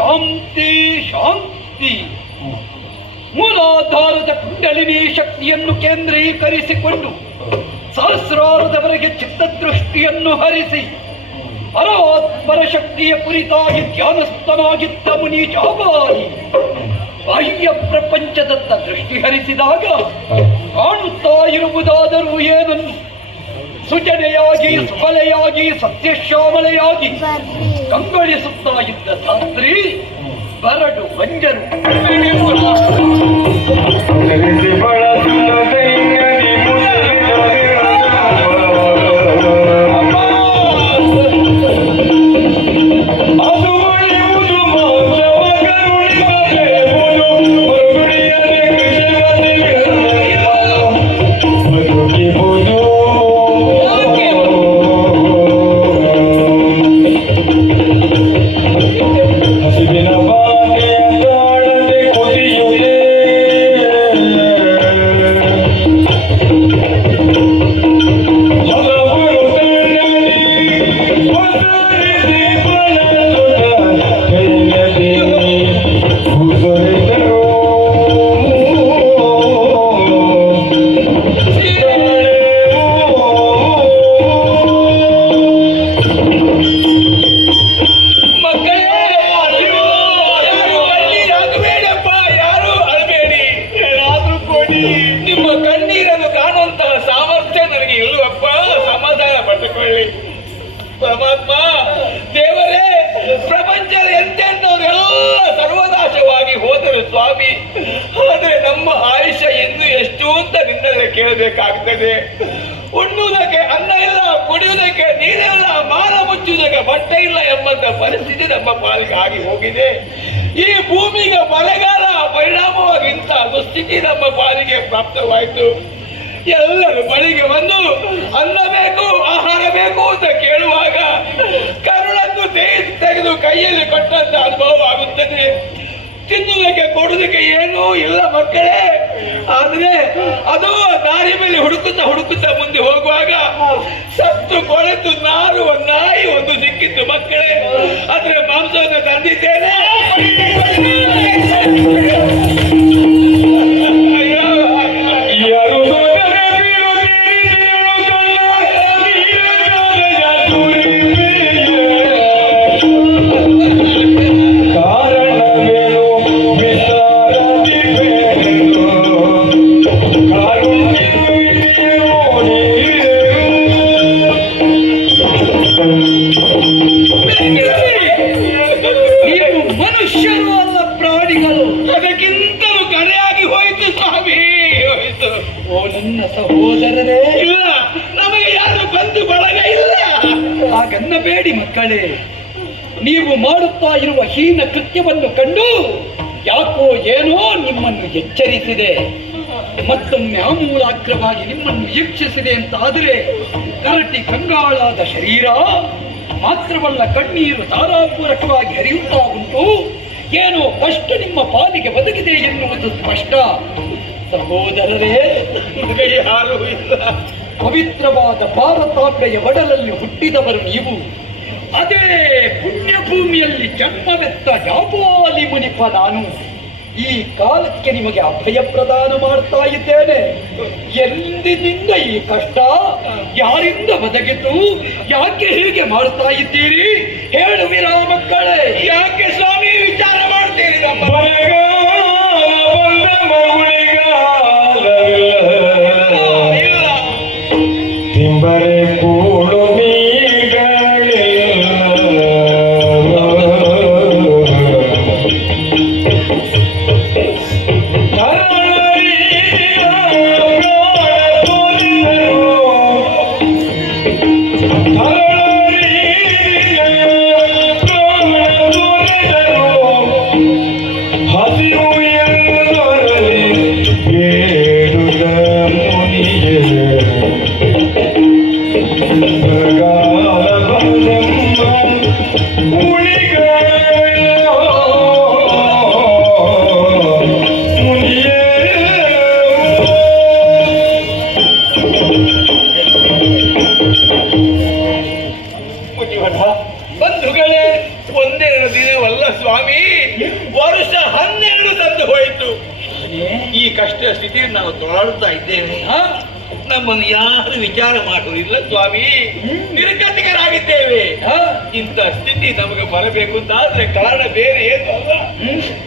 ಶಾಂತಿ ಶಾಂತಿ. ಮೂಲಾಧಾರದ ಕುಂಡಲಿನಿ ಶಕ್ತಿಯನ್ನು ಕೇಂದ್ರೀಕರಿಸಿಕೊಂಡು ಸಹಸ್ರಾರದವರೆಗೆ ಚಿತ್ತದೃಷ್ಟಿಯನ್ನು ಹರಿಸಿ ಪರಮಾತ್ಮರ ಶಕ್ತಿಯ ಕುರಿತಾಗಿ ಧ್ಯಾನಸ್ಥನಾಗಿದ್ದ ಮುನಿ ಜಾಬಾರಿ ಬಾಹ್ಯ ಪ್ರಪಂಚದತ್ತ ದೃಷ್ಟಿ ಹರಿಸಿದಾಗ ಕಾಣುತ್ತಾ ಇರುವುದಾದರೂ ಏನನ್ನು? ಸುಜನೆಯಾಗಿ ಸುಬಲೆಯಾಗಿ ಸತ್ಯಶ್ಯಾಮಲೆಯಾಗಿ ಕಂಗೊಳಿಸುತ್ತಾ ಇದ್ದ ಶಾಸ್ತ್ರಿ ಬರಡು ಬಂಜರು ಸ್ವಾಮಿ, ಆದರೆ ನಮ್ಮ ಆಯುಷ್ಯ ಎಂದು ಎಷ್ಟು ಅಂತ ನಿನ್ನಲ್ಲಿ ಕೇಳಬೇಕಾಗ್ತದೆ. ಉಣ್ಣುವುದಕ್ಕೆ ಅನ್ನ ಇಲ್ಲ, ಕುಡಿಯುವುದಕ್ಕೆ ನೀರಿಲ್ಲ ಮಾಲ ಮುಚ್ಚುವುದಕ್ಕೆ ಬಟ್ಟೆ ಇಲ್ಲ ಎಂಬಂತ ಪರಿಸ್ಥಿತಿ ನಮ್ಮ ಪಾಲಿಗೆ ಆಗಿ ಹೋಗಿದೆ. ಈ ಭೂಮಿಗೆ ಮಳೆಗಾಲ ಪರಿಣಾಮವಾಗಿ ಇಂಥ ದುಸ್ಥಿತಿ ನಮ್ಮ ಪಾಲಿಗೆ ಪ್ರಾಪ್ತವಾಯಿತು. ಎಲ್ಲರೂ ಬಳಿಗೆ ಬಂದು ಅನ್ನ ಬೇಕು, ಆಹಾರ ಬೇಕು ಅಂತ ಕೇಳುವಾಗ ಕರುಳನ್ನು ತೆಗೆದು ಕೈಯಲ್ಲಿ ಕೊಟ್ಟಂತ ಅನುಭವ ಆಗುತ್ತದೆ ತಿನ್ನುವುದಕ್ಕೆ, ಕೊಡುವುದಕ್ಕೆ ಏನೂ ಇಲ್ಲ ಮಕ್ಕಳೇ. ಆದ್ರೆ ಅದು ದಾರಿ ಮೇಲೆ ಹುಡುಕುತ್ತಾ ಹುಡುಕುತ್ತಾ ಮುಂದೆ ಹೋಗುವಾಗ ಸತ್ತು ಕೊಳೆತು ನಾರುವ ನಾಯಿ ಒಂದು ಸಿಕ್ಕಿತ್ತು ಮಕ್ಕಳೇ. ಆದ್ರೆ ಮಾಂಸವನ್ನು ತಂದಿದ್ದೇನೆ ಸಹೋದರರೇ ಇಲ್ಲ ನಮಗೆ ಯಾರು ಬಂಧು ಬಳಗ ಇಲ್ಲ. ಹಾಗನ್ನಬೇಡಿ ಮಕ್ಕಳೇ. ನೀವು ಮಾಡುತ್ತಾ ಇರುವ ಹೀನ ಕೃತ್ಯವನ್ನು ಕಂಡು ಯಾಕೋ ಏನೋ ನಿಮ್ಮನ್ನು ಎಚ್ಚರಿಸಿದೆ. ಮತ್ತೊಮ್ಮೆ ಆಮೂಲಾಗ್ರವಾಗಿ ನಿಮ್ಮನ್ನು ವೀಕ್ಷಿಸಿದೆ ಅಂತಾದರೆ ಕರಟಿ ಕಂಗಾಳಾದ ಶರೀರ, ಮಾತ್ರವಲ್ಲ ಕಣ್ಣೀರು ತಾರಾಪೂರಕವಾಗಿ ಹರಿಯುತ್ತಾ ಉಂಟು. ಏನೋ ಕಷ್ಟ ನಿಮ್ಮ ಪಾಲಿಗೆ ಬದುಕಿದೆ ಎನ್ನುವುದು ಸ್ಪಷ್ಟ. ಸಹೋದರರೇ ನಮಗೆ ಯಾರು ಇಲ್ಲ. ಪವಿತ್ರವಾದ ಭಾರತಾಂಬೆಯ ಒಡಲಲ್ಲಿ ಹುಟ್ಟಿದವರು ನೀವು. ಅದೇ ಪುಣ್ಯಭೂಮಿಯಲ್ಲಿ ಜನ್ಮವೆತ್ತ ಜಾಪಾಲಿ ಮುನಿಪ ನಾನು. ಈ ಕಾಲಕ್ಕೆ ನಿಮಗೆ ಅಭಯ ಪ್ರದಾನ ಮಾಡ್ತಾ ಇದ್ದೇನೆ. ಎಂದಿನಿಂದ ಈ ಕಷ್ಟ? ಯಾರಿಂದ ಬದಗಿತು ಯಾಕೆ ಹೀಗೆ ಮಾಡ್ತಾ ಇದ್ದೀರಿ? ಹೇಳುವಿರಾ ಮಕ್ಕಳೇ. ಯಾಕೆ ಸ್ವಾಮಿ ವಿಚಾರ ಮಾಡ್ತೀರಿ ಈ ಕಷ್ಟ ಸ್ಥಿತಿಯನ್ನು ನಾವು ತೊಳಾಡ್ತಾ ಇದ್ದೇವೆ. ಹಾ? ನಮ್ಮನ್ನು ಯಾರು ವಿಚಾರ ಮಾಡುವುದಿಲ್ಲ ಸ್ವಾಮಿ. ನಿರ್ಗತಿಕರಾಗಿದ್ದೇವೆ? ಇಂಥ ಸ್ಥಿತಿ ನಮಗೆ ಬರಬೇಕು ಅಂತಾದ್ರೆ ಕಾರಣ ಬೇರೆ ಏನು ಅಲ್ಲ.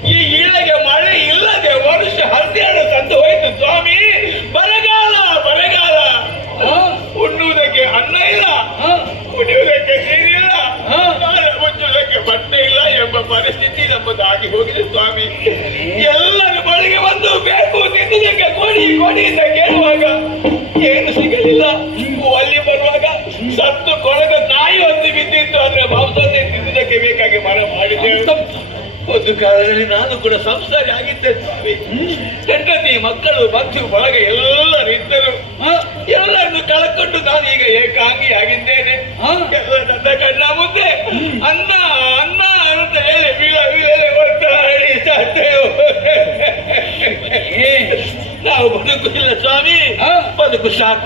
ಈ ಇಲ್ಲಗೆ ಮಳೆ ಇಲ್ಲದೆ ವರ್ಷ ಹದಿನೇಳು ತಂದು ಹೋಯ್ತು ಸ್ವಾಮಿ ಬರಗಾಲ ಬರಗಾಲ ಹಾ? ಉಣ್ಣುವುದಕ್ಕೆ ಅನ್ನ ಇಲ್ಲ ಹಾ? ಕುಡಿಯುವುದಕ್ಕೆ ನೀರಿಲ್ಲ ಹಾ. ಕಾಲ ಮುಚ್ಚುವುದಕ್ಕೆ ಬಟ್ಟೆ ಇಲ್ಲ ಎಂಬ ಪರಿಸ್ಥಿತಿ ನಮ್ಮದಾಗಿ ಹೋಗಿದೆ ಸ್ವಾಮಿ. ಎಲ್ಲರ ಬಳಿಗೆ ಬಂದು ಬೇಕು ತಿಂದಿದ್ದಕ್ಕೆ ಕೊಡಿ ಕೊಡಿ ಅಂತ ಕೇಳುವಾಗ ಏನು ಸಿಗಲಿಲ್ಲ. ಅಲ್ಲಿ ಬರುವಾಗ ಸತ್ತು ಕೊಳಗ ನಾಯಿ ಒಂದು ಬಿದ್ದಿತ್ತು ಅಂದ್ರೆ ಮಾಂಸತೆ ತಿಂದಿದ್ದಕ್ಕೆ ಬೇಕಾಗಿ ಮರ ಮಾಡಿದ್ದೇವೆ ಒಂದು ಕಾಲದಲ್ಲಿ ನಾನು ಕೂಡ ಸಂಸಾರಿ ಆಗಿದ್ದೆ ಸ್ವಾಮಿ. ಹೆಂಡತಿ ಮಕ್ಕಳು ಬಂಧು ಬಳಗ ಎಲ್ಲರಿದ್ದರು? ಎಲ್ಲರನ್ನು ಕಳ್ಕೊಂಡು ನಾನು ಈಗ ಏಕಾಂಗಿ ಆಗಿದ್ದೇನೆ ನನ್ನ ಕಣ್ಣ ಮುಂದೆ. ಅನ್ನ ಅನ್ನ ನಾವು ಬದುಕುತ್ತಿಲ್ಲ ಸ್ವಾಮಿ? ಬದುಕು ಶಾಪ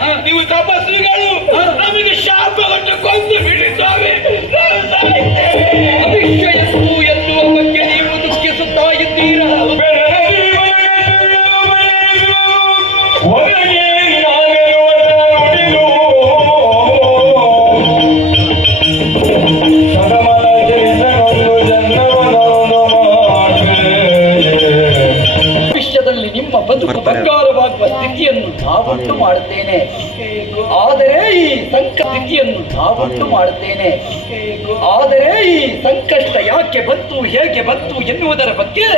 ಹಾ? ನೀವು ತಪಸ್ವಿಗಳು ನಮಗೆ ಶಾಪ ಕೊಟ್ಟು ಆದರೆ ಈ ಸಂಕಷ್ಟ ಯಾಕೆ ಬಂತು ಹೇಗೆ ಬಂತು ಎನ್ನುವುದರ ಬಗ್ಗೆ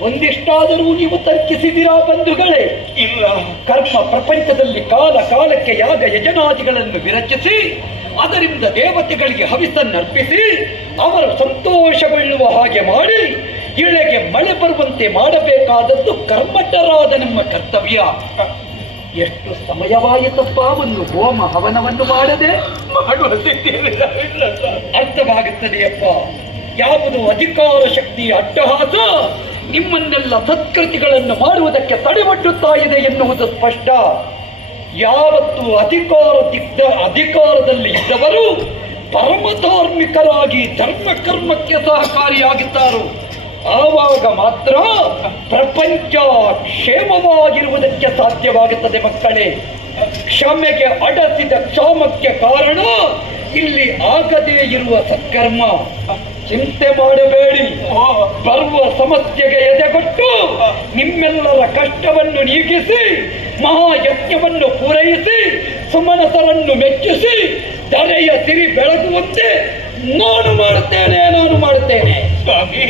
ಒಂದಿಷ್ಟಾದರೂ ನೀವು ತರ್ಕಿಸಿದಿರಾ ಬಂಧುಗಳೇ? ಇಲ್ಲ. ಕರ್ಮ ಪ್ರಪಂಚದಲ್ಲಿ ಕಾಲ ಕಾಲಕ್ಕೆ ಯಾಗ ಯಜನಾದಿಗಳನ್ನು ವಿರಚಿಸಿ ಅದರಿಂದ ದೇವತೆಗಳಿಗೆ ಹವಿಸನ್ನರ್ಪಿಸಿ ಅವರು ಸಂತೋಷಗೊಳ್ಳುವ ಹಾಗೆ ಮಾಡಿ ಇಳೆಗೆ ಮಳೆ ಬರುವಂತೆ ಮಾಡಬೇಕಾದದ್ದು ಕರ್ಮಟ್ಟರಾದ ನಮ್ಮ ಕರ್ತವ್ಯ. ಎಷ್ಟು ಸಮಯವಾಯಿತಪ್ಪ ಒಂದು ಹೋಮ ಹವನವನ್ನು ಮಾಡದೆ. ಅರ್ಥವಾಗುತ್ತದೆಯಪ್ಪ. ಯಾವುದು ಅಧಿಕಾರ ಶಕ್ತಿ ಅಟ್ಟಹಾಸ? ನಿಮ್ಮನ್ನೆಲ್ಲ ಸತ್ಕೃತಿಗಳನ್ನು ಮಾಡುವುದಕ್ಕೆ ತಡೆಗಟ್ಟುತ್ತಾ ಇದೆ ಎನ್ನುವುದು ಸ್ಪಷ್ಟ. ಯಾವತ್ತು ಅಧಿಕಾರದಿದ್ದ ಅಧಿಕಾರದಲ್ಲಿ ಇದ್ದವರು ಪರಮಧಾರ್ಮಿಕರಾಗಿ ಧರ್ಮ ಕರ್ಮಕ್ಕೆ ಸಹಕಾರಿಯಾಗಿದ್ದಾರೋ ಆವಾಗ ಮಾತ್ರ ಪ್ರಪಂಚ ಕ್ಷೇಮವಾಗಿರುವುದಕ್ಕೆ ಸಾಧ್ಯವಾಗುತ್ತದೆ ಮಕ್ಕಳೇ. ಕ್ಷಮೆಗೆ ಅಡಸಿದ ಕ್ಷಾಮಕ್ಕೆ ಕಾರಣ ಇಲ್ಲಿ ಆಗದೇ ಇರುವ ಸತ್ಕರ್ಮ. ಚಿಂತೆ ಮಾಡಬೇಡಿ. ಬರುವ ಸಮಸ್ಯೆಗೆ ಎದೆಗೊಟ್ಟು ನಿಮ್ಮೆಲ್ಲರ ಕಷ್ಟವನ್ನು ನೀಗಿಸಿ, ಮಹಾಯಜ್ಞವನ್ನು ಪೂರೈಸಿ, ಸುಮನಸರನ್ನು ಮೆಚ್ಚಿಸಿ ಧರೆಯ ಸಿರಿ ಬೆಳಗುವಂತೆ ನಾನು ಮಾಡುತ್ತೇನೆ ನಾನು ಮಾಡುತ್ತೇನೆ. ಸ್ವಾಮಿ?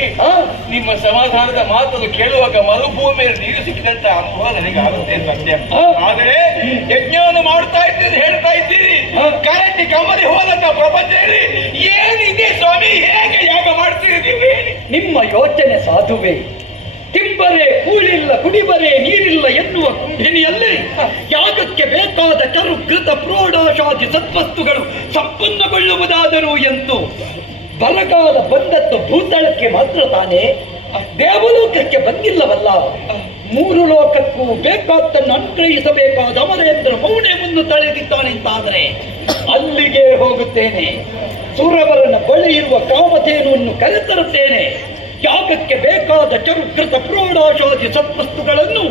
ನಿಮ್ಮ ಸಮಾಧಾನದ ಮಾತನ್ನು ಕೇಳುವಾಗ ಮರುಭೂಮಿಯಲ್ಲಿ ನೀರು ಸಿಕ್ಕಿದಂತ ಅನುಭವ ನನಗೆ ಆಗುತ್ತೆ ಸತ್ಯ. ಆದರೆ ಯಜ್ಞವನ್ನು ಮಾಡ್ತಾ ಇದ್ದೀರಿ ಹೇಳ್ತಾ ಇದ್ದೀರಿ. ಕರೆಂಟ್ ಗಮನಿ ಹೋದಂತ ಪ್ರಪಂಚದಲ್ಲಿ ಏನಿದೆ ಸ್ವಾಮಿ? ಹೇಗೆ ಯಾಗ ಮಾಡ್ತೀರಿ ನೀವು? ನಿಮ್ಮ ಯೋಚನೆ ಸಾಧುವೆ. ತಿಂಬರೆ ಕೂಳಿಲ್ಲ ಕುಡಿಬರೆ ನೀರಿಲ್ಲ ಎನ್ನುವ ಕುಂಭಿನಿಯಲ್ಲಿ ಯಾಗಕ್ಕೆ ಬೇಕಾದ ಚರು ಕೃತ ಪ್ರೌಢಾಶಾದಿ ಸತ್ವಸ್ತುಗಳು ಸಂಪನ್ನಗೊಳ್ಳುವುದಾದರೂ ಎಂದು ಬರಗಾಲ ಬಂದದ್ದು ಭೂತಳಕ್ಕೆ ಮಾತ್ರ ತಾನೇ ದೇವಲೋಕಕ್ಕೆ ಬಂದಿಲ್ಲವಲ್ಲ ಮೂರು ಲೋಕಕ್ಕೂ ಬೇಕಾದ್ದನ್ನು ಅನುಗ್ರಹಿಸಬೇಕಾದ ಅಮರೇಂದ್ರ ಮೌಢ್ಯವನ್ನು ತಳೆದಿದ್ದಾನೆ ಅಂತಾದರೆ ಅಲ್ಲಿಗೆ ಹೋಗುತ್ತೇನೆ. ಸುರವರನ ಬಳಿ ಇರುವ ಕಾಮಧೇನುವನ್ನು ಕರೆತರುತ್ತೇನೆ. ಯಾಗಕ್ಕೆ ಬೇಕಾದ ಚರುಕೃತ ಪ್ರೌಢಾಶಾದಿ ಸತ್ವಸ್ತುಗಳನ್ನು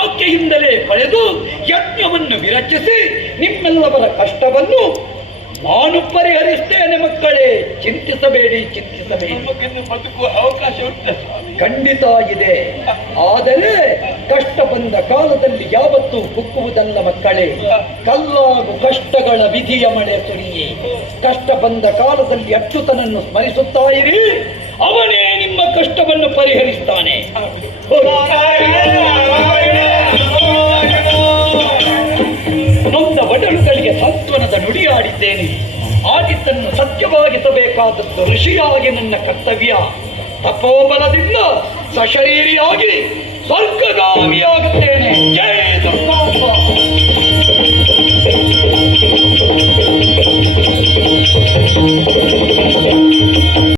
ಆಕೆಯಿಂದಲೇ ಪಡೆದು ಯಜ್ಞವನ್ನು ವಿರಚಿಸಿ ನಿಮ್ಮೆಲ್ಲವರ ಕಷ್ಟವನ್ನು ನಾನು ಪರಿಹರಿಸ್ತೇನೆ ಮಕ್ಕಳೇ ಚಿಂತಿಸಬೇಡಿ ಚಿಂತಿಸಬೇಡಿ. ನಮಗಿನ್ನು ಬದುಕುವ ಅವಕಾಶ ಉಂಟು ಖಂಡಿತ ಇದೆ ಆದರೆ ಕಷ್ಟ ಬಂದ ಕಾಲದಲ್ಲಿ ಯಾವತ್ತೂ ಕುಕ್ಕುವುದಲ್ಲ ಮಕ್ಕಳೇ. ಕಲ್ಲಾಗು ಕಷ್ಟಗಳ ವಿಧಿಯ ಮಳೆ ಸುರಿಯಿ. ಕಷ್ಟ ಬಂದ ಕಾಲದಲ್ಲಿ ಅಚ್ಚುತನನ್ನು ಸ್ಮರಿಸುತ್ತಾ ಇರಿ. ಅವನೇ ನಿಮ್ಮ ಕಷ್ಟವನ್ನು ಪರಿಹರಿಸ್ತಾನೆ. ಸಾಂತ್ವನದ ನುಡಿಯಾಡಿದ್ದೇನೆ ಆದಿತ್ತನ್ನು ಸತ್ಯವಾಗಿಸಬೇಕಾದದ್ದು ಋಷಿಯಾಗಿ ನನ್ನ ಕರ್ತವ್ಯ. ತಪೋಬಲದಿಂದ ಸಶರೀರಿಯಾಗಿ ಸ್ವರ್ಗಗಾಮಿಯಾಗುತ್ತೇನೆ. ಜಯ